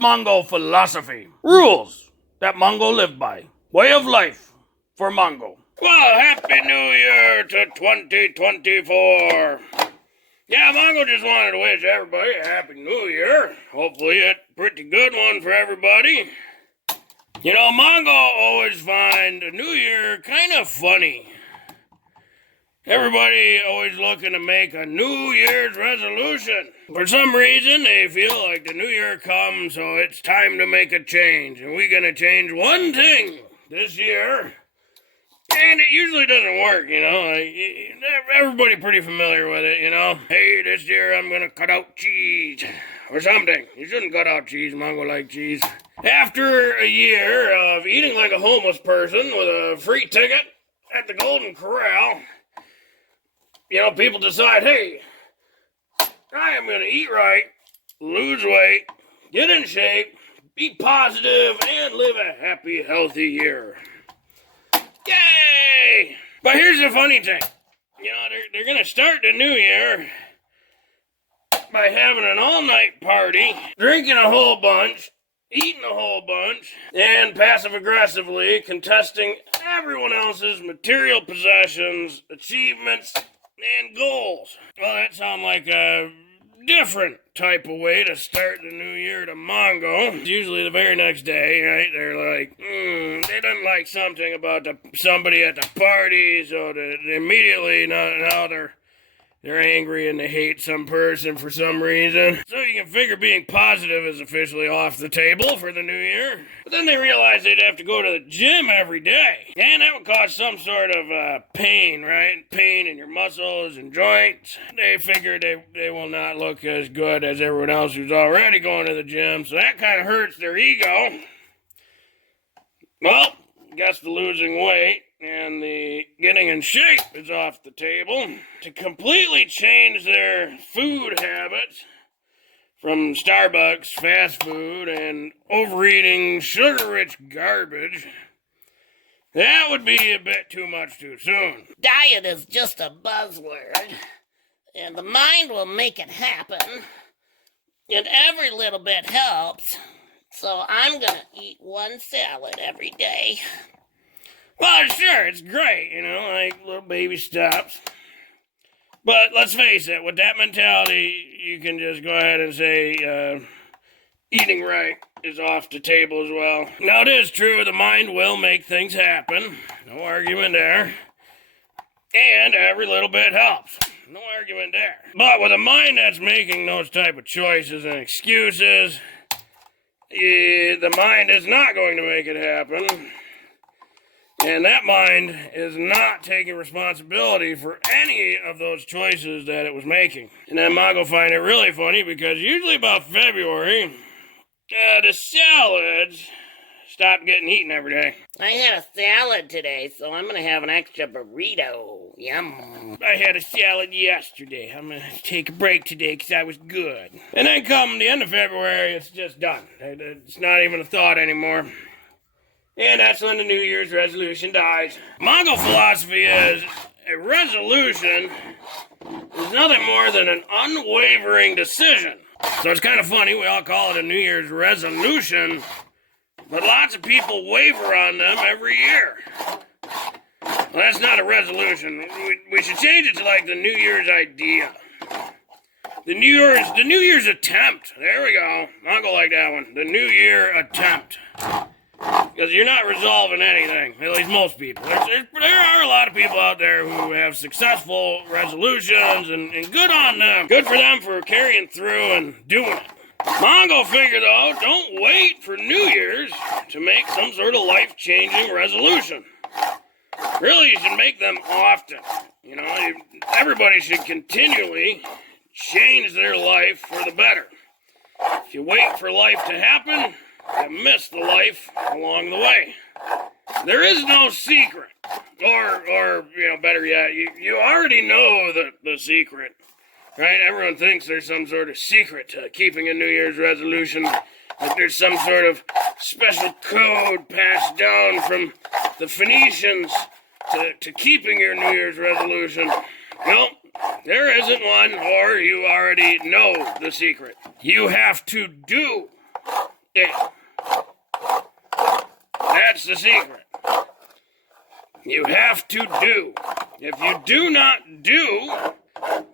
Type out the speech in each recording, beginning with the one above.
Mongo philosophy. Rules that Mongo lived by. Way of life for Mongo. Well, Happy New Year to 2024. Yeah, Mongo just wanted to wish everybody a Happy New Year. Hopefully it's a pretty good one for everybody. You know, Mongo always find a New Year kind of funny. Everybody always looking to make a New Year's resolution. For some reason, they feel like the New Year comes, so it's time to make a change. And we're going to change one thing this year. And it usually doesn't work, you know. Everybody pretty familiar with it, you know. Hey, this year I'm going to cut out cheese. Or something. You shouldn't cut out cheese. Mongo like cheese. After a year of eating like a homeless person with a free ticket at the Golden Corral, you know, people decide, hey, I am going to eat right, lose weight, get in shape, be positive, and live a happy, healthy year. Yay! But here's the funny thing. You know, they're going to start the new year by having an all-night party, drinking a whole bunch, eating a whole bunch, and passive-aggressively contesting everyone else's material possessions, achievements, and goals. Well, that sounds like a different type of way to start the new year to Mongo. It's usually the very next day, right? They're like, they didn't like something about somebody at the party, so they immediately now they're angry and they hate some person for some reason. So you can figure being positive is officially off the table for the new year. But then they realized they'd have to go to the gym every day. And that would cause some sort of pain, right? Pain in your muscles and joints. They figured they will not look as good as everyone else who's already going to the gym. So that kind of hurts their ego. Well, guess the losing weight and the getting in shape is off the table. To completely change their food habits from Starbucks, fast food, and overeating sugar-rich garbage, that would be a bit too much too soon. Diet is just a buzzword, and the mind will make it happen, and every little bit helps, so I'm gonna eat one salad every day. Well, sure, it's great, you know, like little baby steps. But let's face it, with that mentality, you can just go ahead and say eating right is off the table as well. Now, it is true, the mind will make things happen. No argument there. And every little bit helps. No argument there. But with a mind that's making those type of choices and excuses, the mind is not going to make it happen. And that mind is not taking responsibility for any of those choices that it was making. And then Mongo find it really funny because usually about February, the salads stop getting eaten every day. I had a salad today, so I'm gonna have an extra burrito. Yum. I had a salad yesterday. I'm gonna take a break today because I was good. And then come the end of February, it's just done. It's not even a thought anymore. And that's when the New Year's resolution dies. Mongo philosophy is a resolution is nothing more than an unwavering decision. So it's kind of funny, we all call it a New Year's resolution, but lots of people waver on them every year. Well, that's not a resolution. We should change it to like the New Year's idea. The New Year's attempt. There we go. Mongo like that one. The New Year attempt. Because you're not resolving anything, at least most people. There are a lot of people out there who have successful resolutions, and good on them. Good for them for carrying through and doing it. Mongo figure, though, don't wait for New Year's to make some sort of life-changing resolution. Really, you should make them often. You know, everybody should continually change their life for the better. If you wait for life to happen, you miss the life along the way. There is no secret. Or you know, better yet, you already know the secret. Right? Everyone thinks there's some sort of secret to keeping a New Year's resolution. Like there's some sort of special code passed down from the Phoenicians to keeping your New Year's resolution. Nope, there isn't one, or you already know the secret. You have to do 8. That's the secret. You have to do. If you do not do,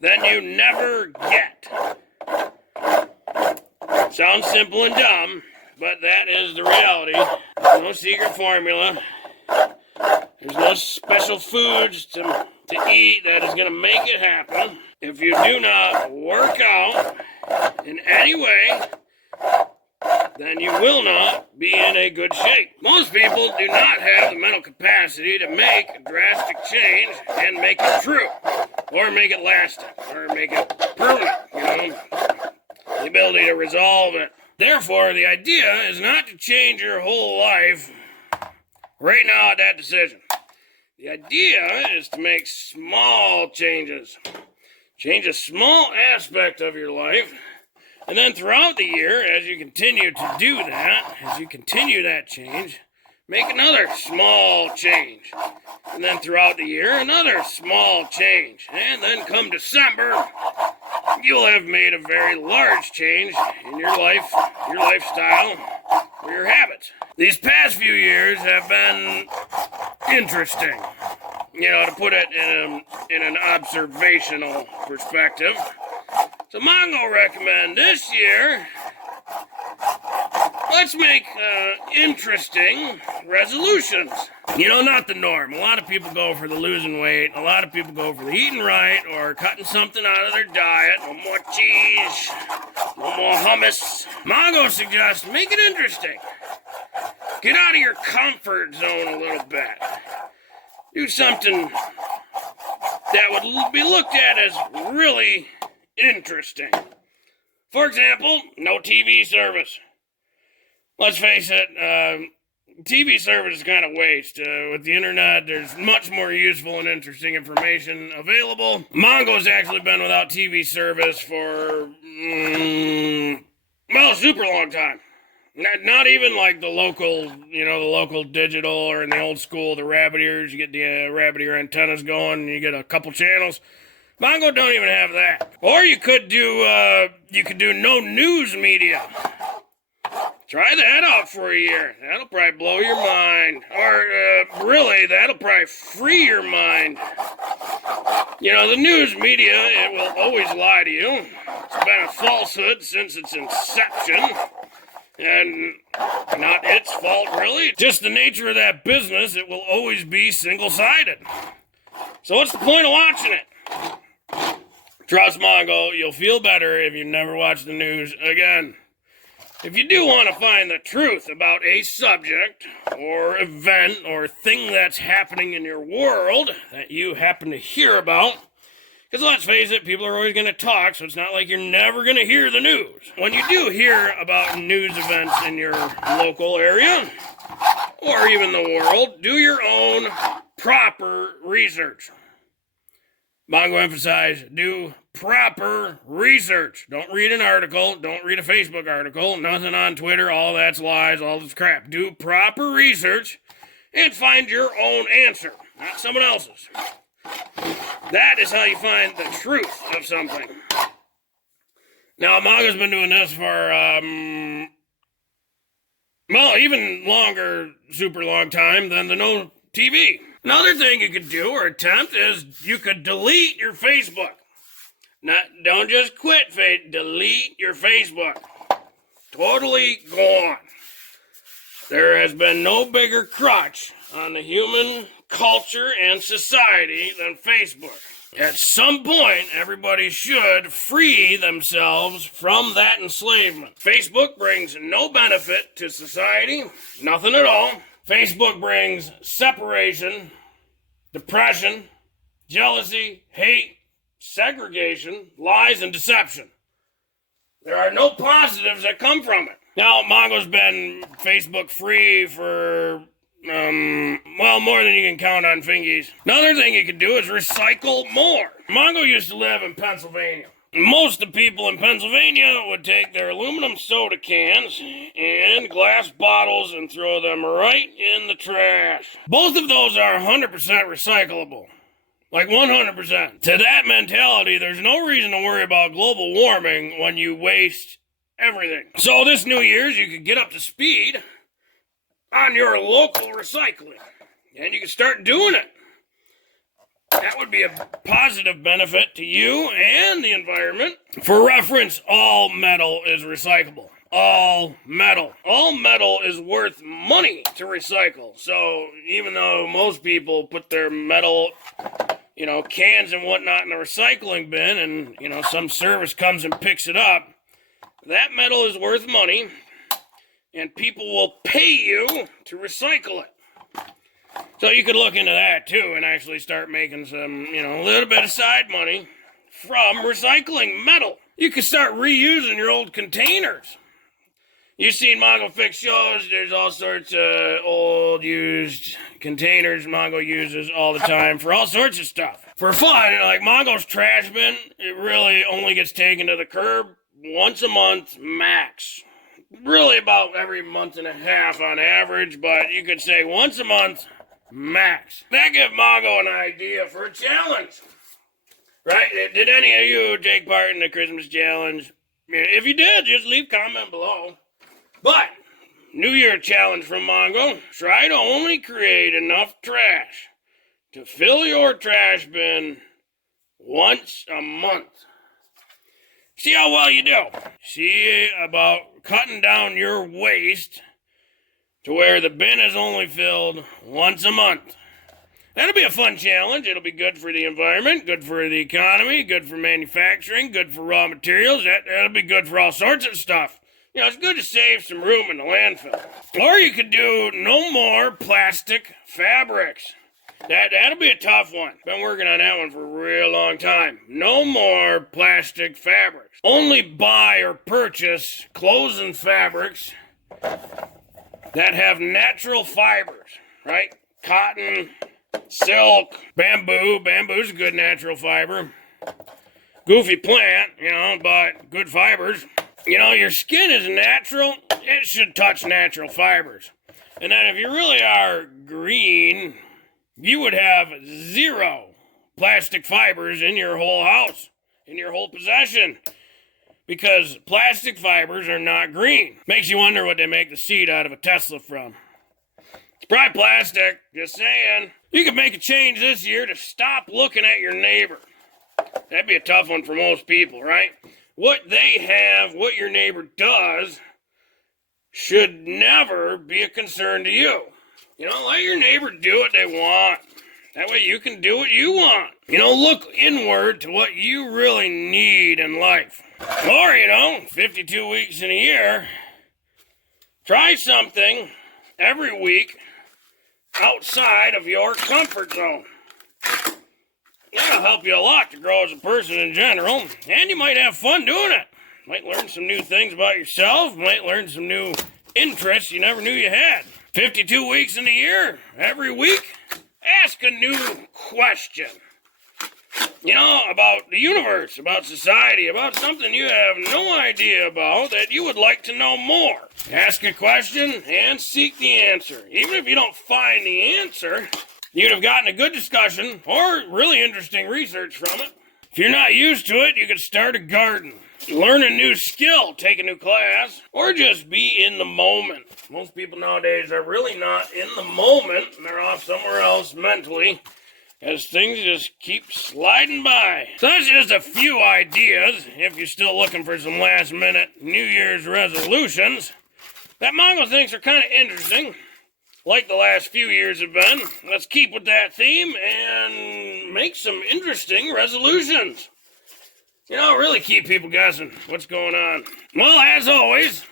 then you never get. Sounds simple and dumb, but that is the reality. There's no secret formula. There's no special foods to eat that is going to make it happen. If you do not work out in any way, then you will not be in a good shape. Most people do not have the mental capacity to make a drastic change and make it true, or make it lasting, or make it permanent, the ability to resolve it. Therefore, the idea is not to change your whole life right now at that decision. The idea is to make small changes. Change a small aspect of your life, and then throughout the year, as you continue to do that, as you continue that change, make another small change. And then throughout the year, another small change. And then come December, you'll have made a very large change in your life, your lifestyle, or your habits. These past few years have been interesting, to put it in an observational perspective. So Mongo recommend this year, let's make interesting resolutions. Not the norm. A lot of people go for the losing weight. A lot of people go for the eating right or cutting something out of their diet. No more cheese. No more hummus. Mongo suggests make it interesting. Get out of your comfort zone a little bit. Do something that would be looked at as really interesting. For example, no TV service. Let's face it, TV service is kind of waste. With the internet, there's much more useful and interesting information available. Mongo's actually been without TV service for, a super long time. Not even like the local digital, or in the old school, the rabbit ears. You get the rabbit ear antennas going, and you get a couple channels. Mongo don't even have that. Or you could do no news media. Try that out for a year. That'll probably blow your mind. Or really, that'll probably free your mind. The news media, it will always lie to you. It's been a falsehood since its inception. And not its fault, really. Just the nature of that business, it will always be single-sided. So what's the point of watching it? Trust Mongo, you'll feel better if you never watch the news again. If you do want to find the truth about a subject or event or thing that's happening in your world that you happen to hear about, because let's face it, people are always going to talk, so it's not like you're never going to hear the news. When you do hear about news events in your local area, or even the world, do your own proper research. Mongo emphasize, do proper research. Don't read an article, don't read a Facebook article, nothing on Twitter, all that's lies, all that's crap. Do proper research and find your own answer, not someone else's. That is how you find the truth of something. Now, Mongo's been doing this for, even longer, super long time than the no TV. Another thing you could do or attempt is you could delete your Facebook. Don't just quit, delete your Facebook. Totally gone. There has been no bigger crutch on the human culture and society than Facebook. At some point, everybody should free themselves from that enslavement. Facebook brings no benefit to society, nothing at all. Facebook brings separation, depression, jealousy, hate, segregation, lies, and deception. There are no positives that come from it. Now, Mongo's been Facebook free for, more than you can count on fingies. Another thing you can do is recycle more. Mongo used to live in Pennsylvania. Most of the people in Pennsylvania would take their aluminum soda cans and glass bottles and throw them right in the trash. Both of those are 100% recyclable. Like 100%. To that mentality, there's no reason to worry about global warming when you waste everything. So this New Year's, you could get up to speed on your local recycling, and you can start doing it. That would be a positive benefit to you and the environment. For reference, all metal is recyclable. All metal. All metal is worth money to recycle. So even though most people put their metal, cans and whatnot in the recycling bin, and, some service comes and picks it up, that metal is worth money, and people will pay you to recycle it. So you could look into that too and actually start making some, a little bit of side money from recycling metal. You could start reusing your old containers. You've seen Mongo Fix shows. There's all sorts of old used containers Mongo uses all the time for all sorts of stuff. For fun, like Mongo's trash bin, it really only gets taken to the curb once a month max. Really about every month and a half on average, but you could say once a month max. That gives Mongo an idea for a challenge. Right? Did any of you take part in the Christmas challenge? If you did, just leave a comment below. But, New Year challenge from Mongo, try to only create enough trash to fill your trash bin once a month. See how well you do. See about cutting down your waste to where the bin is only filled once a month. That'll be a fun challenge. It'll be good for the environment, good for the economy, good for manufacturing, good for raw materials. That'll be good for all sorts of stuff. It's good to save some room in the landfill. Or you could do no more plastic fabrics. That'll be a tough one. Been working on that one for a real long time. No more plastic fabrics. Only buy or purchase clothes and fabrics that have natural fibers, right? Cotton, silk, bamboo. Bamboo's a good natural fiber. Goofy plant, but good fibers. Your skin is natural. It should touch natural fibers. And then if you really are green, you would have 0 plastic fibers in your whole house, in your whole possession. Because plastic fibers are not green. Makes you wonder what they make the seat out of a Tesla from. It's probably plastic, just saying. You could make a change this year to stop looking at your neighbor. That'd be a tough one for most people, right? What they have, what your neighbor does, should never be a concern to you. Let your neighbor do what they want. That way you can do what you want. Look inward to what you really need in life. Or, 52 weeks in a year, try something every week outside of your comfort zone. That'll help you a lot to grow as a person in general, and you might have fun doing it. Might learn some new things about yourself, might learn some new interests you never knew you had. 52 weeks in a year, every week, ask a new question. About the universe, about society, about something you have no idea about that you would like to know more. Ask a question and seek the answer. Even if you don't find the answer, you'd have gotten a good discussion or really interesting research from it. If you're not used to it, you could start a garden, learn a new skill, take a new class, or just be in the moment. Most people nowadays are really not in the moment. They're off somewhere else mentally as things just keep sliding by. So that's just a few ideas if you're still looking for some last minute New Year's resolutions that Mongo thinks are kind of interesting. Like the last few years have been. Let's keep with that theme and make some interesting resolutions. Really keep people guessing what's going on. Well, as always,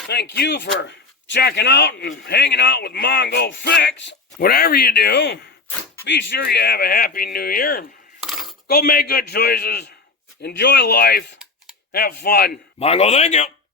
thank you for checking out and hanging out with Mongo Fix. Whatever you do, be sure you have a happy new year. Go make good choices. Enjoy life. Have fun. Mongo, thank you.